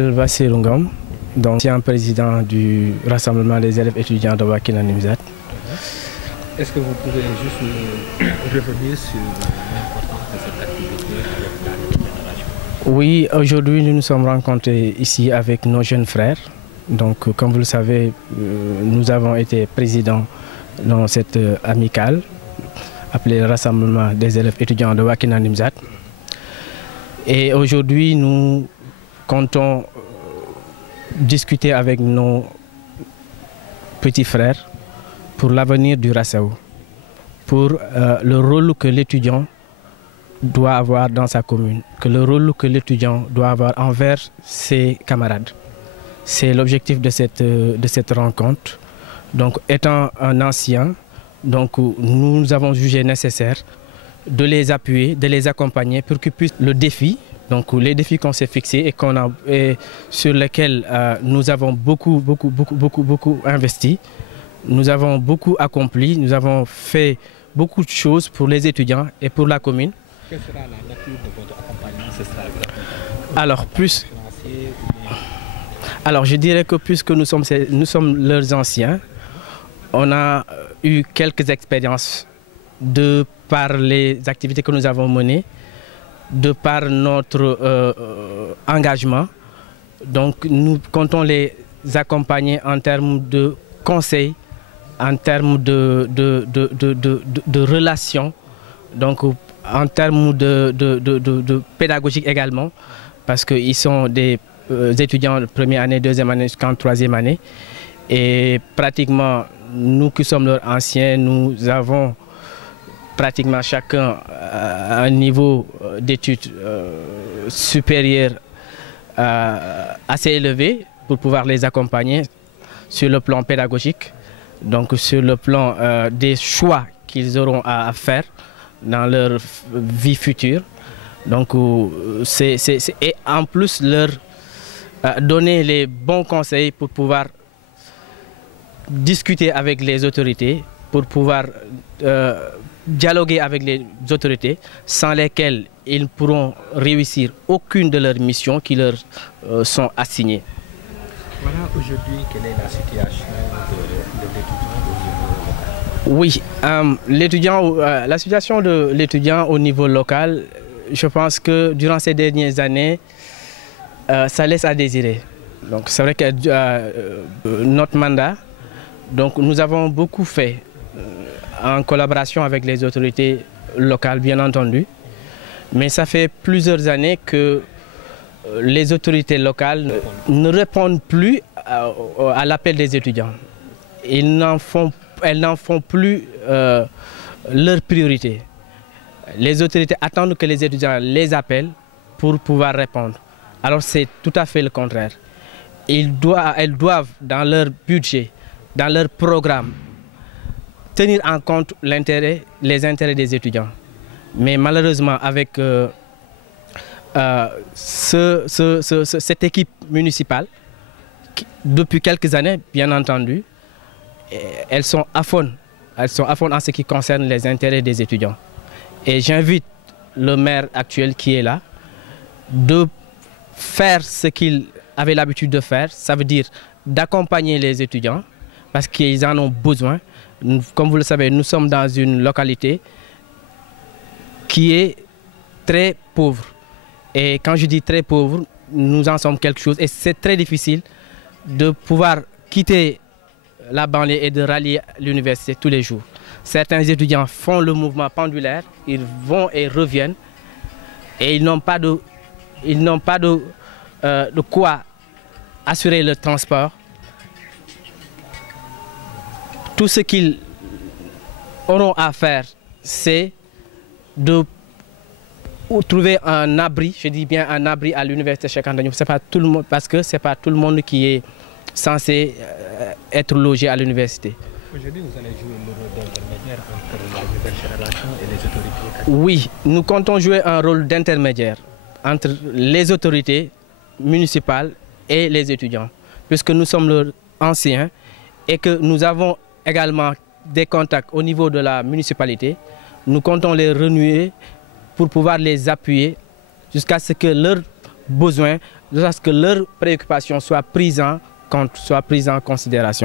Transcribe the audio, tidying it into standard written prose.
Bassirou Ngom, donc ancien président du Rassemblement des élèves étudiants de Wakhinane Nimzatt. Est-ce que vous pouvez juste revenir sur l'importance de cette activité avec la nouvelle génération? Oui, aujourd'hui nous nous sommes rencontrés ici avec nos jeunes frères. Donc comme vous le savez, nous avons été présidents dans cette amicale appelée Rassemblement des élèves étudiants de Wakhinane Nimzatt. Et aujourd'hui nous comptons discuter avec nos petits frères pour l'avenir du Rassaou, pour le rôle que l'étudiant doit avoir dans sa commune, que le rôle que l'étudiant doit avoir envers ses camarades. C'est l'objectif de cette rencontre. Donc, étant un ancien, donc, nous avons jugé nécessaire de les appuyer, de les accompagner pour qu'ils puissent le défi. Donc les défis qu'on s'est fixés et sur lesquels nous avons beaucoup investi, nous avons beaucoup accompli, nous avons fait beaucoup de choses pour les étudiants et pour la commune. Quelle sera la nature de votre accompagnement? Ce sera alors, je dirais que puisque nous sommes leurs anciens, on a eu quelques expériences de par les activités que nous avons menées, de par notre engagement. Donc nous comptons les accompagner en termes de conseils, en termes de relations, donc en termes de pédagogique également, parce qu'ils sont des étudiants de première année, deuxième année jusqu'en troisième année. Et pratiquement, nous qui sommes leurs anciens, nous avons pratiquement chacun un niveau d'études supérieur assez élevé pour pouvoir les accompagner sur le plan pédagogique, donc sur le plan des choix qu'ils auront à faire dans leur vie future. Donc, et en plus leur donner les bons conseils pour pouvoir discuter avec les autorités, pour pouvoir dialoguer avec les autorités sans lesquelles ils ne pourront réussir aucune de leurs missions qui leur sont assignées. Voilà, aujourd'hui, quelle est la situation de l'étudiant au niveau local? Oui, la situation de l'étudiant au niveau local, je pense que durant ces dernières années, ça laisse à désirer. Donc c'est vrai que notre mandat, donc nous avons beaucoup fait en collaboration avec les autorités locales, bien entendu. Mais ça fait plusieurs années que les autorités locales ne répondent plus à l'appel des étudiants. Elles n'en font plus leur priorité. Les autorités attendent que les étudiants les appellent pour pouvoir répondre. Alors c'est tout à fait le contraire. Elles doivent, dans leur budget, dans leur programme, tenir en compte les intérêts des étudiants. Mais malheureusement, avec cette équipe municipale, depuis quelques années, bien entendu, elles sont à fond en ce qui concerne les intérêts des étudiants. Et j'invite le maire actuel qui est là de faire ce qu'il avait l'habitude de faire, ça veut dire d'accompagner les étudiants parce qu'ils en ont besoin. Comme vous le savez, nous sommes dans une localité qui est très pauvre. Et quand je dis très pauvre, nous en sommes quelque chose. Et c'est très difficile de pouvoir quitter la banlieue et de rallier l'université tous les jours. Certains étudiants font le mouvement pendulaire, ils vont et reviennent. Et ils n'ont pas de quoi assurer le transport. Tout ce qu'ils auront à faire, c'est de trouver un abri, je dis bien un abri à l'université Cheikh Anta Diop. C'est pas tout le monde, parce que ce n'est pas tout le monde qui est censé être logé à l'université. Aujourd'hui, vous allez jouer le rôle d'intermédiaire entre la nouvelle génération et les autorités? Oui, nous comptons jouer un rôle d'intermédiaire entre les autorités municipales et les étudiants, puisque nous sommes leurs anciens et que nous avons également des contacts au niveau de la municipalité. Nous comptons les renouer pour pouvoir les appuyer jusqu'à ce que leurs besoins de sorte que leurs préoccupations soient prises en compte, soient prises en considération.